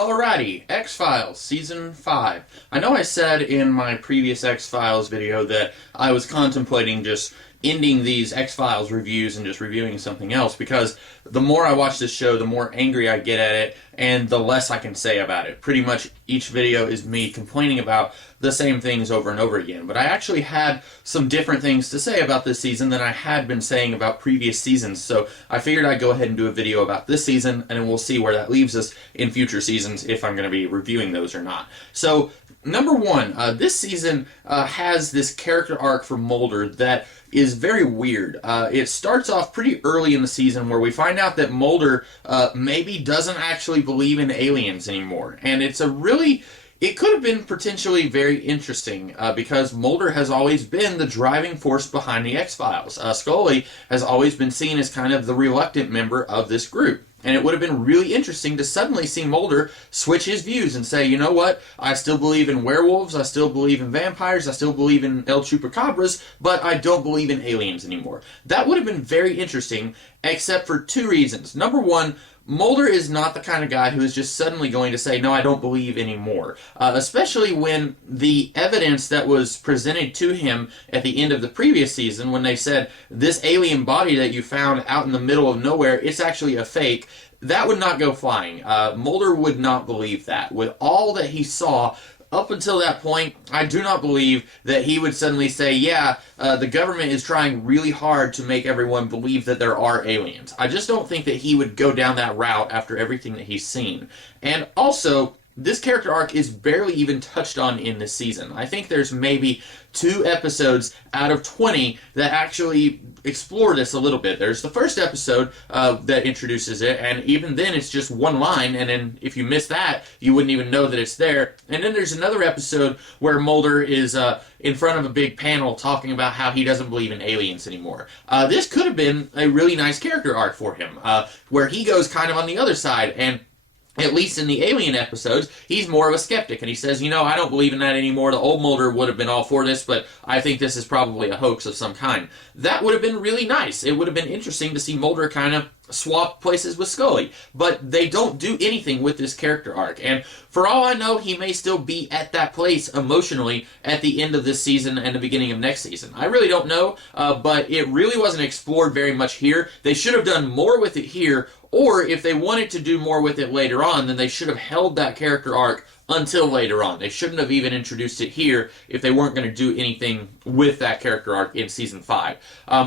Alrighty, X-Files Season 5. I know I said in my previous X-Files video that I was contemplating just ending these X-Files reviews and just reviewing something else, because the more I watch this show, the more angry I get at it, and the less I can say about it. Pretty much each video is me complaining about the same things over and over again. But I actually had some different things to say about this season than I had been saying about previous seasons, so I figured I'd go ahead and do a video about this season, and we'll see where that leaves us in future seasons, if I'm going to be reviewing those or not. So, number one, this season has this character arc for Mulder that is very weird. It starts off pretty early in the season where we find out that Mulder maybe doesn't actually believe in aliens anymore. And it's it could have been potentially very interesting because Mulder has always been the driving force behind the X-Files. Scully has always been seen as kind of the reluctant member of this group. And it would have been really interesting to suddenly see Mulder switch his views and say, you know what, I still believe in werewolves, I still believe in vampires, I still believe in El Chupacabras, but I don't believe in aliens anymore. That would have been very interesting, except for two reasons. Number one, Mulder is not the kind of guy who is just suddenly going to say, no, I don't believe anymore. Especially when the evidence that was presented to him at the end of the previous season, when they said, this alien body that you found out in the middle of nowhere, it's actually a fake, that would not go flying. Mulder would not believe that. With all that he saw up until that point, I do not believe that he would suddenly say, yeah, the government is trying really hard to make everyone believe that there are aliens. I just don't think that he would go down that route after everything that he's seen. And also, this character arc is barely even touched on in this season. I think there's maybe 2 episodes out of 20 that actually explore this a little bit. There's the first episode that introduces it, and even then it's just one line, and then if you miss that, you wouldn't even know that it's there. And then there's another episode where Mulder is in front of a big panel talking about how he doesn't believe in aliens anymore. This could have been a really nice character arc for him, where he goes kind of on the other side, and at least in the alien episodes, he's more of a skeptic, and he says, you know, I don't believe in that anymore. The old Mulder would have been all for this, but I think this is probably a hoax of some kind. That would have been really nice. It would have been interesting to see Mulder kind of swap places with Scully, but they don't do anything with this character arc, and for all I know, he may still be at that place emotionally at the end of this season and the beginning of next season. I really don't know, but it really wasn't explored very much here. They should have done more with it here, or if they wanted to do more with it later on, then they should have held that character arc until later on. They shouldn't have even introduced it here if they weren't going to do anything with that character arc in Season 5.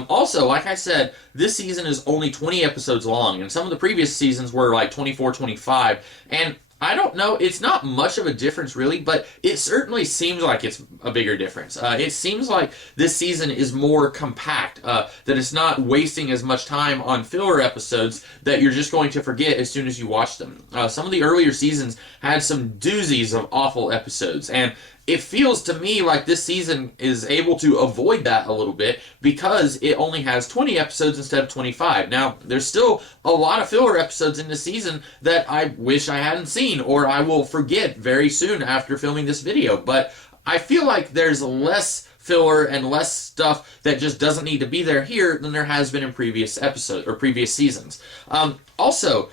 Also, like I said, this season is only 20 episodes long, and some of the previous seasons were like 24, 25, and I don't know, it's not much of a difference really, but it certainly seems like it's a bigger difference. It seems like this season is more compact, that it's not wasting as much time on filler episodes that you're just going to forget as soon as you watch them. Some of the earlier seasons had some doozies of awful episodes, and it feels to me like this season is able to avoid that a little bit because it only has 20 episodes instead of 25. Now, there's still a lot of filler episodes in this season that I wish I hadn't seen, or I will forget very soon after filming this video, but I feel like there's less filler and less stuff that just doesn't need to be there here than there has been in previous episodes or previous seasons. Also,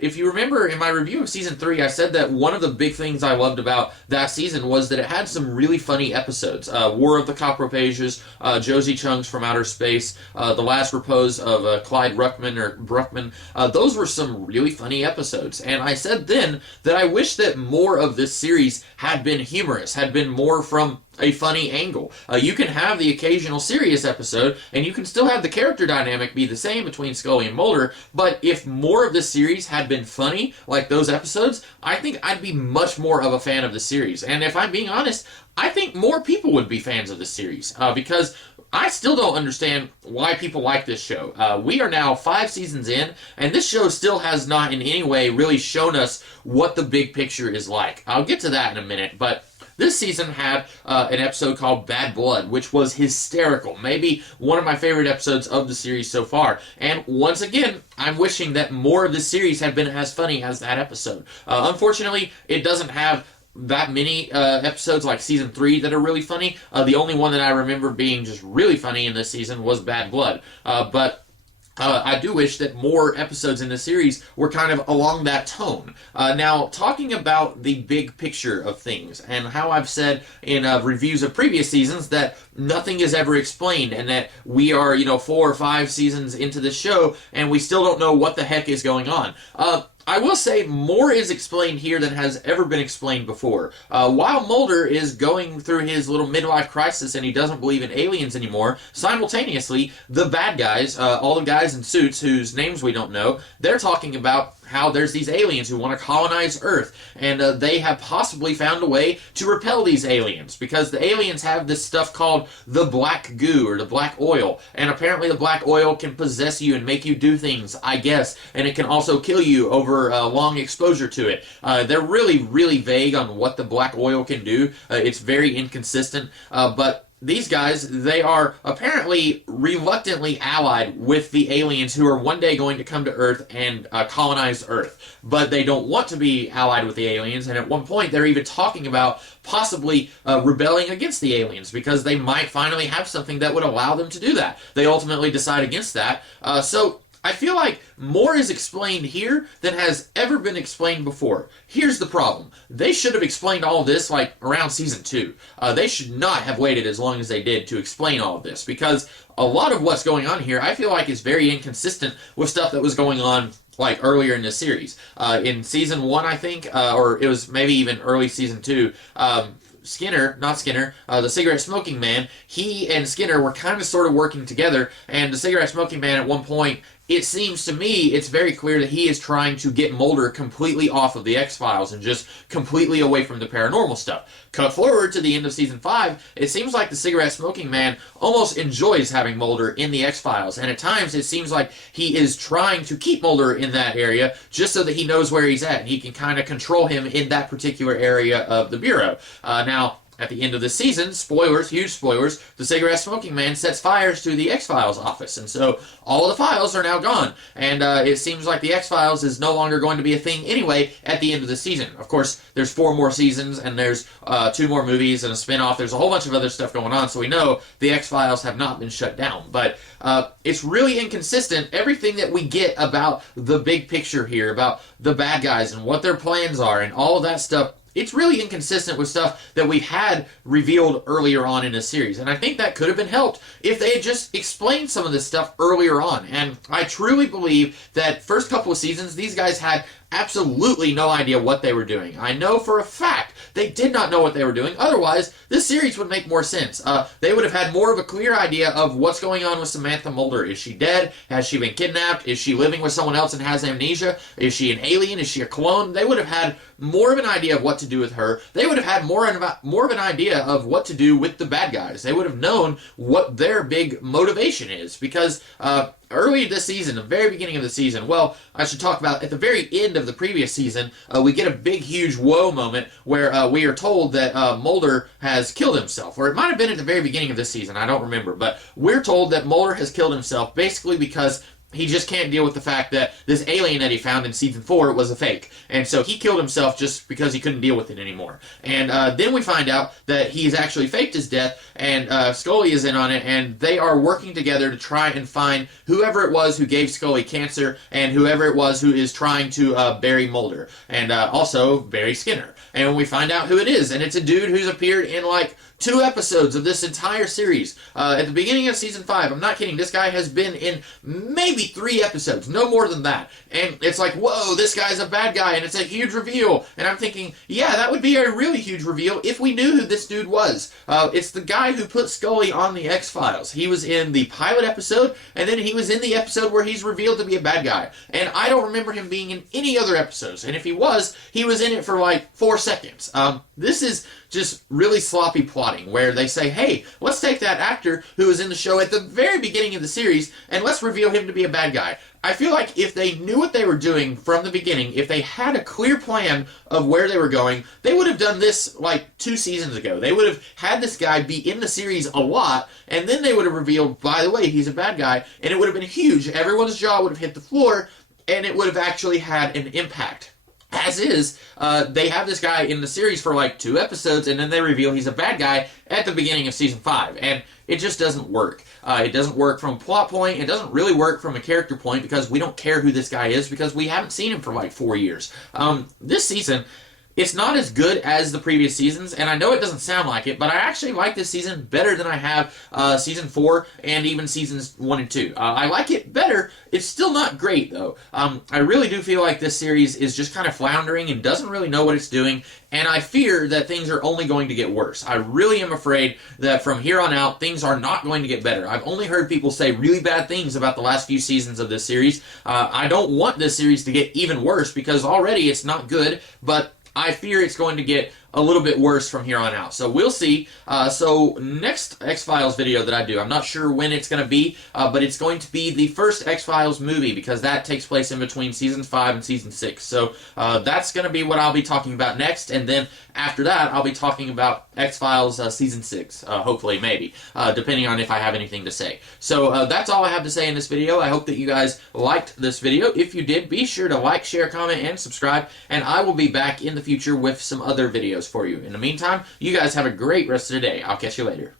if you remember in my review of Season 3, I said that one of the big things I loved about that season was that it had some really funny episodes. War of the Copropages, Josie Chung's From Outer Space, The Last Repose of Clyde Bruckman. Those were some really funny episodes. And I said then that I wish that more of this series had been humorous, had been more from a funny angle. You can have the occasional serious episode, and you can still have the character dynamic be the same between Scully and Mulder, but if more of this series had been funny, like those episodes, I think I'd be much more of a fan of the series. And if I'm being honest, I think more people would be fans of the series, because I still don't understand why people like this show. We are now 5 seasons in, and this show still has not in any way really shown us what the big picture is like. I'll get to that in a minute, but this season had an episode called Bad Blood, which was hysterical. Maybe one of my favorite episodes of the series so far. And once again, I'm wishing that more of this series had been as funny as that episode. Unfortunately, it doesn't have that many episodes like Season 3 that are really funny. The only one that I remember being just really funny in this season was Bad Blood. But I do wish that more episodes in the series were kind of along that tone. Now, talking about the big picture of things, and how I've said in reviews of previous seasons that nothing is ever explained, and that we are, 4 or 5 seasons into the show, and we still don't know what the heck is going on. I will say more is explained here than has ever been explained before. While Mulder is going through his little midlife crisis and he doesn't believe in aliens anymore, simultaneously, the bad guys, all the guys in suits whose names we don't know, they're talking about how there's these aliens who want to colonize Earth, and they have possibly found a way to repel these aliens, because the aliens have this stuff called the black goo, or the black oil, and apparently the black oil can possess you and make you do things, I guess, and it can also kill you over long exposure to it. They're really, really vague on what the black oil can do. It's very inconsistent, but these guys, they are apparently reluctantly allied with the aliens who are one day going to come to Earth and colonize Earth. But they don't want to be allied with the aliens, and at one point they're even talking about possibly rebelling against the aliens, because they might finally have something that would allow them to do that. They ultimately decide against that. So I feel like more is explained here than has ever been explained before. Here's the problem. They should have explained all of this like around season 2. They should not have waited as long as they did to explain all of this, because a lot of what's going on here I feel like is very inconsistent with stuff that was going on like earlier in the series. In season 1, I think, or it was maybe even early season 2, the cigarette smoking man, he and Skinner were kind of sort of working together, and the cigarette smoking man at one point, it seems to me, it's very clear that he is trying to get Mulder completely off of the X-Files and just completely away from the paranormal stuff. Cut forward to the end of season 5, it seems like the cigarette smoking man almost enjoys having Mulder in the X-Files, and at times it seems like he is trying to keep Mulder in that area just so that he knows where he's at and he can kind of control him in that particular area of the Bureau. Now, at the end of the season, spoilers, huge spoilers, the cigarette smoking man sets fires to the X-Files office, and so all of the files are now gone, and it seems like the X-Files is no longer going to be a thing anyway at the end of the season. Of course, there's 4 more seasons, and there's 2 more movies and a spin-off. There's a whole bunch of other stuff going on, so we know the X-Files have not been shut down, but it's really inconsistent, everything that we get about the big picture here, about the bad guys and what their plans are and all of that stuff. It's really inconsistent with stuff that we had revealed earlier on in the series. And I think that could have been helped if they had just explained some of this stuff earlier on. And I truly believe that first couple of seasons, these guys had absolutely no idea what they were doing. I know for a fact they did not know what they were doing. Otherwise, this series would make more sense. They would have had more of a clear idea of what's going on with Samantha Mulder. Is she dead? Has she been kidnapped? Is she living with someone else and has amnesia? Is she an alien? Is she a clone? They would have had more of an idea of what to do with her. They would have had more of an idea of what to do with the bad guys. They would have known what their big motivation is, because early this season, the very beginning of the season, well, I should talk about at the very end of the previous season, we get a big, huge whoa moment where we are told that Mulder has killed himself. Or it might have been at the very beginning of this season, I don't remember. But we're told that Mulder has killed himself basically because he just can't deal with the fact that this alien that he found in season 4 was a fake. And so he killed himself just because he couldn't deal with it anymore. And then we find out that he's actually faked his death, and Scully is in on it, and they are working together to try and find whoever it was who gave Scully cancer, and whoever it was who is trying to bury Mulder, and also bury Skinner. And when we find out who it is, and it's a dude who's appeared in like 2 episodes of this entire series. At the beginning of season 5, I'm not kidding, this guy has been in maybe 3 episodes, no more than that. And it's like, whoa, this guy's a bad guy, and it's a huge reveal. And I'm thinking, yeah, that would be a really huge reveal if we knew who this dude was. It's the guy who put Scully on the X-Files. He was in the pilot episode, and then he was in the episode where he's revealed to be a bad guy. And I don't remember him being in any other episodes. And if he was in it for like 4 seconds. This is just really sloppy plotting, where they say, hey, let's take that actor who was in the show at the very beginning of the series, and let's reveal him to be a bad guy. I feel like if they knew what they were doing from the beginning, if they had a clear plan of where they were going, they would have done this like 2 seasons ago. They would have had this guy be in the series a lot, and then they would have revealed, by the way, he's a bad guy, and it would have been huge. Everyone's jaw would have hit the floor, and it would have actually had an impact. As is, they have this guy in the series for like 2 episodes, and then they reveal he's a bad guy at the beginning of season 5, and it just doesn't work. It doesn't work from a plot point. It doesn't really work from a character point because we don't care who this guy is because we haven't seen him for like 4 years. This season, it's not as good as the previous seasons, and I know it doesn't sound like it, but I actually like this season better than I have season 4 and even seasons 1 and 2. I like it better. It's still not great, though. I really do feel like this series is just kind of floundering and doesn't really know what it's doing, and I fear that things are only going to get worse. I really am afraid that from here on out, things are not going to get better. I've only heard people say really bad things about the last few seasons of this series. I don't want this series to get even worse because already it's not good, but I fear it's going to get a little bit worse from here on out. So we'll see. So next X-Files video that I do, I'm not sure when it's going to be, but it's going to be the first X-Files movie because that takes place in between season 5 and season 6. So that's going to be what I'll be talking about next, and then after that I'll be talking about X-Files season 6, hopefully, maybe, depending on if I have anything to say. So that's all I have to say in this video. I hope that you guys liked this video. If you did, be sure to like, share, comment, and subscribe, and I will be back in the future with some other videos for you. In the meantime, you guys have a great rest of the day. I'll catch you later.